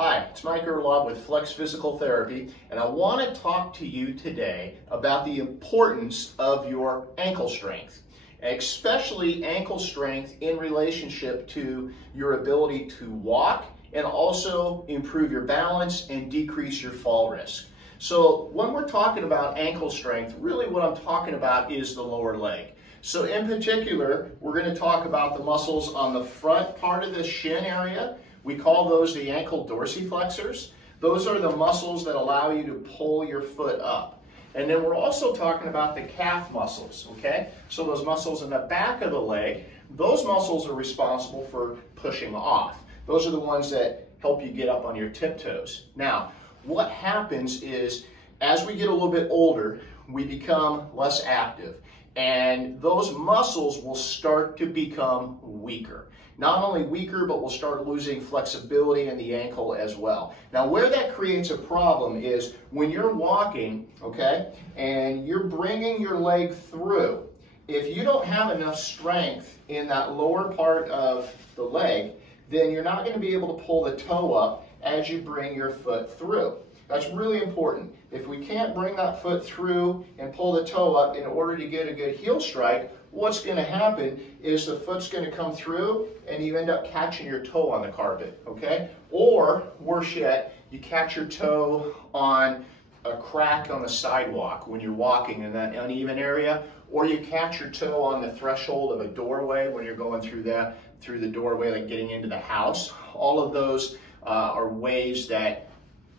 Hi, it's Mike Erlob with Flex Physical Therapy, and I want to talk to you today about the importance of your ankle strength, especially ankle strength in relationship to your ability to walk and also improve your balance and decrease your fall risk. So when we're talking about ankle strength, really what I'm talking about is the lower leg. So in particular, we're going to talk about the muscles on the front part of the shin area. We call those the ankle dorsiflexors. Those are the muscles that allow you to pull your foot up. And then we're also talking about the calf muscles, okay? So those muscles in the back of the leg, those muscles are responsible for pushing off. Those are the ones that help you get up on your tiptoes. Now, what happens is as we get a little bit older, we become less active. And those muscles will start to become weaker. Not only weaker, but we'll start losing flexibility in the ankle as well. Now, where that creates a problem is when you're walking, okay, and you're bringing your leg through. If you don't have enough strength in that lower part of the leg, then you're not going to be able to pull the toe up as you bring your foot through. That's really important. If we can't bring that foot through and pull the toe up in order to get a good heel strike, what's going to happen is the foot's going to come through and you end up catching your toe on the carpet, okay? Or, worse yet, you catch your toe on a crack on the sidewalk when you're walking in that uneven area, or you catch your toe on the threshold of a doorway when you're going through the doorway, like getting into the house. All of those are ways that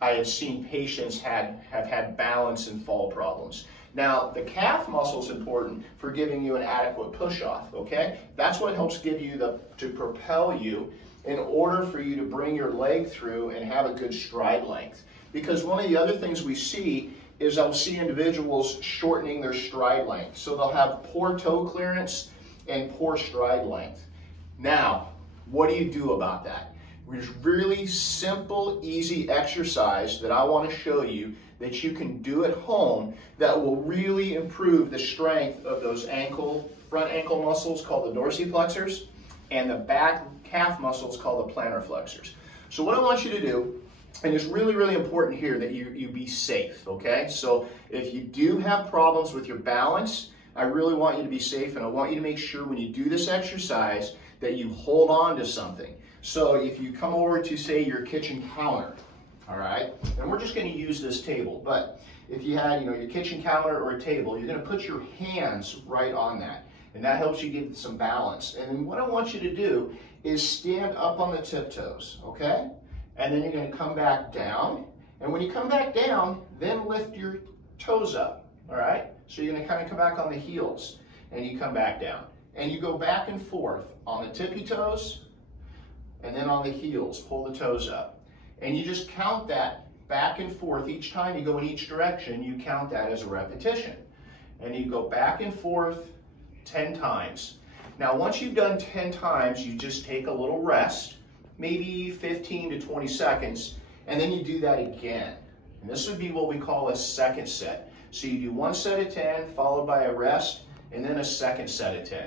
I have seen patients have had balance and fall problems. Now, the calf muscle is important for giving you an adequate push-off, okay? That's what helps give you to propel you in order for you to bring your leg through and have a good stride length. Because one of the other things we see is I'll see individuals shortening their stride length. So they'll have poor toe clearance and poor stride length. Now, what do you do about that? There's really simple, easy exercise that I want to show you that you can do at home that will really improve the strength of those front ankle muscles called the dorsiflexors and the back calf muscles called the plantar flexors. So what I want you to do, and it's really, really important here that you be safe, okay? So if you do have problems with your balance, I really want you to be safe, and I want you to make sure when you do this exercise that you hold on to something. So if you come over to, say, your kitchen counter, all right, and we're just going to use this table, but if you had, your kitchen counter or a table, you're going to put your hands right on that, and that helps you get some balance. And then what I want you to do is stand up on the tiptoes, okay? And then you're going to come back down, and when you come back down, then lift your toes up, all right? So you're going to kind of come back on the heels, and you come back down, and you go back and forth on the tippy toes, and then on the heels, pull the toes up. And you just count that back and forth. Each time you go in each direction, you count that as a repetition. And you go back and forth 10 times. Now, once you've done 10 times, you just take a little rest, maybe 15 to 20 seconds, and then you do that again. And this would be what we call a second set. So you do one set of 10, followed by a rest, and then a second set of 10.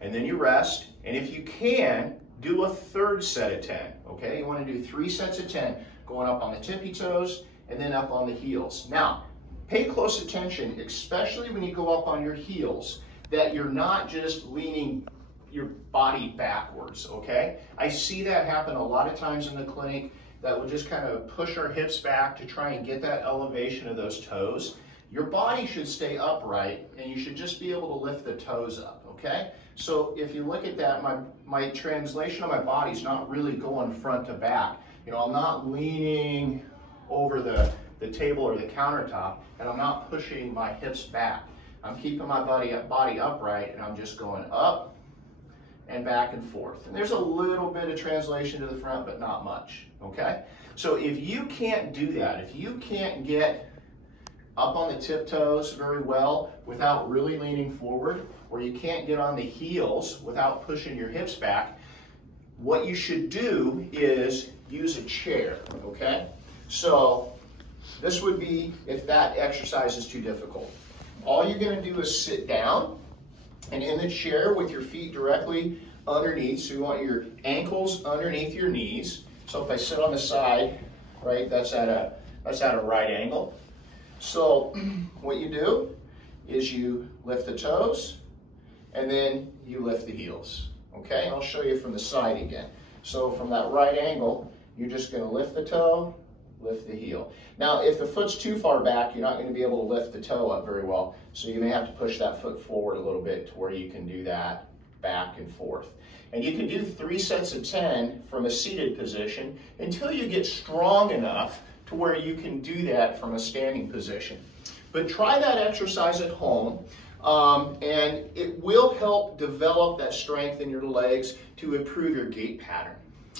And then you rest, and if you can, do a third set of 10, okay? You want to do 3 sets of 10, going up on the tippy toes and then up on the heels. Now, pay close attention, especially when you go up on your heels, that you're not just leaning your body backwards, okay? I see that happen a lot of times in the clinic, that we'll just kind of push our hips back to try and get that elevation of those toes. Your body should stay upright, and you should just be able to lift the toes up, okay? So if you look at that, my translation of my body is not really going front to back. I'm not leaning over the table or the countertop, and I'm not pushing my hips back. I'm keeping my body upright, and I'm just going up and back and forth. And there's a little bit of translation to the front, but not much, okay? So if you can't do that, if you can't get up on the tiptoes very well without really leaning forward, or you can't get on the heels without pushing your hips back, what you should do is use a chair, okay? So this would be if that exercise is too difficult. All you're going to do is sit down, and in the chair with your feet directly underneath, so you want your ankles underneath your knees, So if I sit on the side, right, that's at a right angle. So what you do is you lift the toes and then you lift the heels. Okay, I'll show you from the side again. So from that right angle, you're just going to lift the toe, lift the heel. Now, if the foot's too far back, you're not going to be able to lift the toe up very well. So you may have to push that foot forward a little bit to where you can do that back and forth. And you can do 3 sets of 10 from a seated position until you get strong enough to where you can do that from a standing position. But try that exercise at home, and it will help develop that strength in your legs to improve your gait pattern.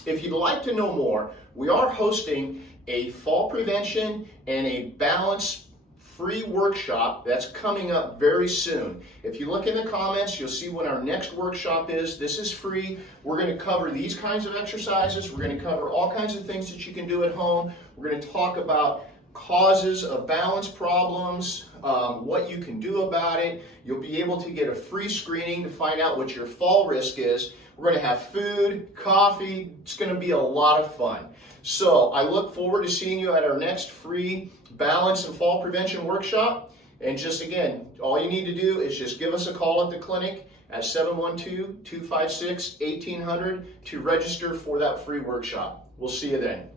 If you'd like to know more, we are hosting a fall prevention and a balance free workshop that's coming up very soon. If you look in the comments, you'll see when our next workshop is. This is free. We're going to cover these kinds of exercises. We're going to cover all kinds of things that you can do at home. We're going to talk about causes of balance problems, what you can do about it. You'll be able to get a free screening to find out what your fall risk is. We're going to have food, coffee. It's going to be a lot of fun. So I look forward to seeing you at our next free balance and fall prevention workshop. And just again, all you need to do is just give us a call at the clinic at 712-256-1800 to register for that free workshop. We'll see you then.